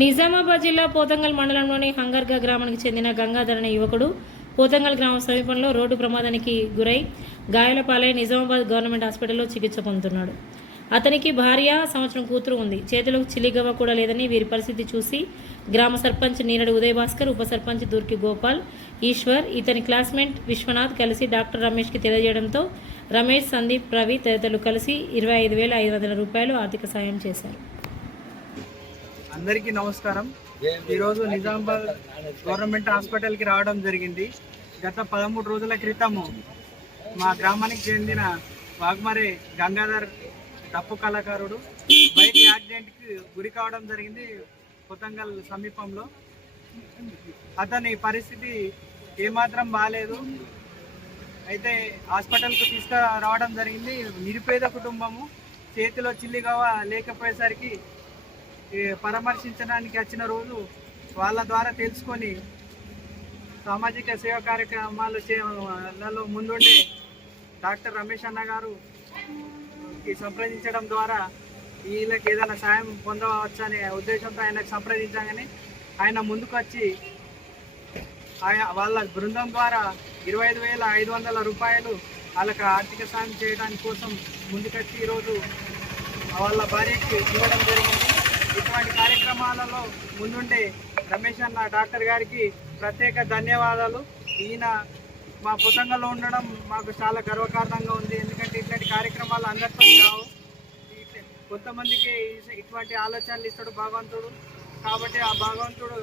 నిజామాబాద్ జిల్లా పోతంగల్ మండలంలోని హంగర్గా గ్రామానికి చెందిన గంగాధర్ అనే యువకుడు పోతంగల్ గ్రామం సమీపంలో రోడ్డు ప్రమాదానికి గురై గాయాల పాలై నిజామాబాద్ గవర్నమెంట్ హాస్పిటల్లో చికిత్స పొందుతున్నాడు. అతనికి భార్య, సంవత్సరం కూతురు ఉంది. చేతిలో చిల్లిగవ్వ కూడా లేదని వీరి పరిస్థితి చూసి గ్రామ సర్పంచ్ నీరడి ఉదయ్ భాస్కర్, ఉప సర్పంచ్ దుర్కి గోపాల్, ఈశ్వర్, ఇతని క్లాస్మేట్ విశ్వనాథ్ కలిసి డాక్టర్ రమేష్కి తెలియజేయడంతో రమేష్, సందీప్, రవి తదితరులు కలిసి 25,500 రూపాయలు ఆర్థిక సాయం చేశారు. అందరికీ నమస్కారం. ఈరోజు నిజామాబాద్ గవర్నమెంట్ హాస్పిటల్కి రావడం జరిగింది. గత 13 రోజుల క్రితము మా గ్రామానికి చెందిన వాగ్మరే గంగాధర్ డప్పు కళాకారుడు బైక్ యాక్సిడెంట్కి గురి కావడం జరిగింది పోతంగల్ సమీపంలో. అతని పరిస్థితి ఏమాత్రం బాగాలేదు. అయితే హాస్పిటల్కు తీసుకురావడం జరిగింది. నిరుపేద కుటుంబము, చేతిలో చిల్లిగవ్వ లేకపోయేసరికి పరామర్శించడానికి వచ్చిన రోజు వాళ్ళ ద్వారా తెలుసుకొని సామాజిక సేవా కార్యక్రమాలు చేయలో ముందుండే డాక్టర్ రమేష్ అన్న గారు సంప్రదించడం ద్వారా వీళ్ళకి ఏదైనా సాయం పొందవచ్చనే ఉద్దేశంతో ఆయనకు సంప్రదించగానే ఆయన ముందుకు వచ్చి వాళ్ళ బృందం ద్వారా 25,500 రూపాయలు వాళ్ళకి ఆర్థిక సాయం చేయడానికి కోసం ముందుకొచ్చి ఈరోజు వాళ్ళ భార్యకి ఇవ్వడం జరిగింది. ఇటువంటి కార్యక్రమాలలో ముందుండే రమేష్ అన్న డాక్టర్ గారికి ప్రత్యేక ధన్యవాదాలు. ఈయన మా పోతంగల్లో ఉండడం మాకు చాలా గర్వకారణంగా ఉంది. ఎందుకంటే ఇట్లాంటి కార్యక్రమాలు అందరితో రావు. కొంతమందికి ఇటువంటి ఆలోచనలు ఇస్తాడు భగవంతుడు. కాబట్టి ఆ భగవంతుడు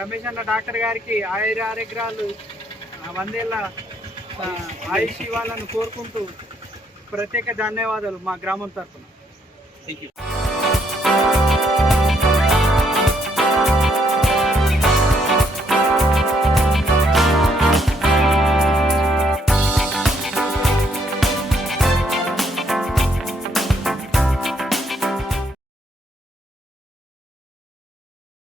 రమేష్ అన్న డాక్టర్ గారికి ఆరోగ్యాలు 100 ఏళ్ళ ఆయుష్ ఇవ్వాలని కోరుకుంటూ ప్రత్యేక ధన్యవాదాలు మా గ్రామం తరఫున. Thank you.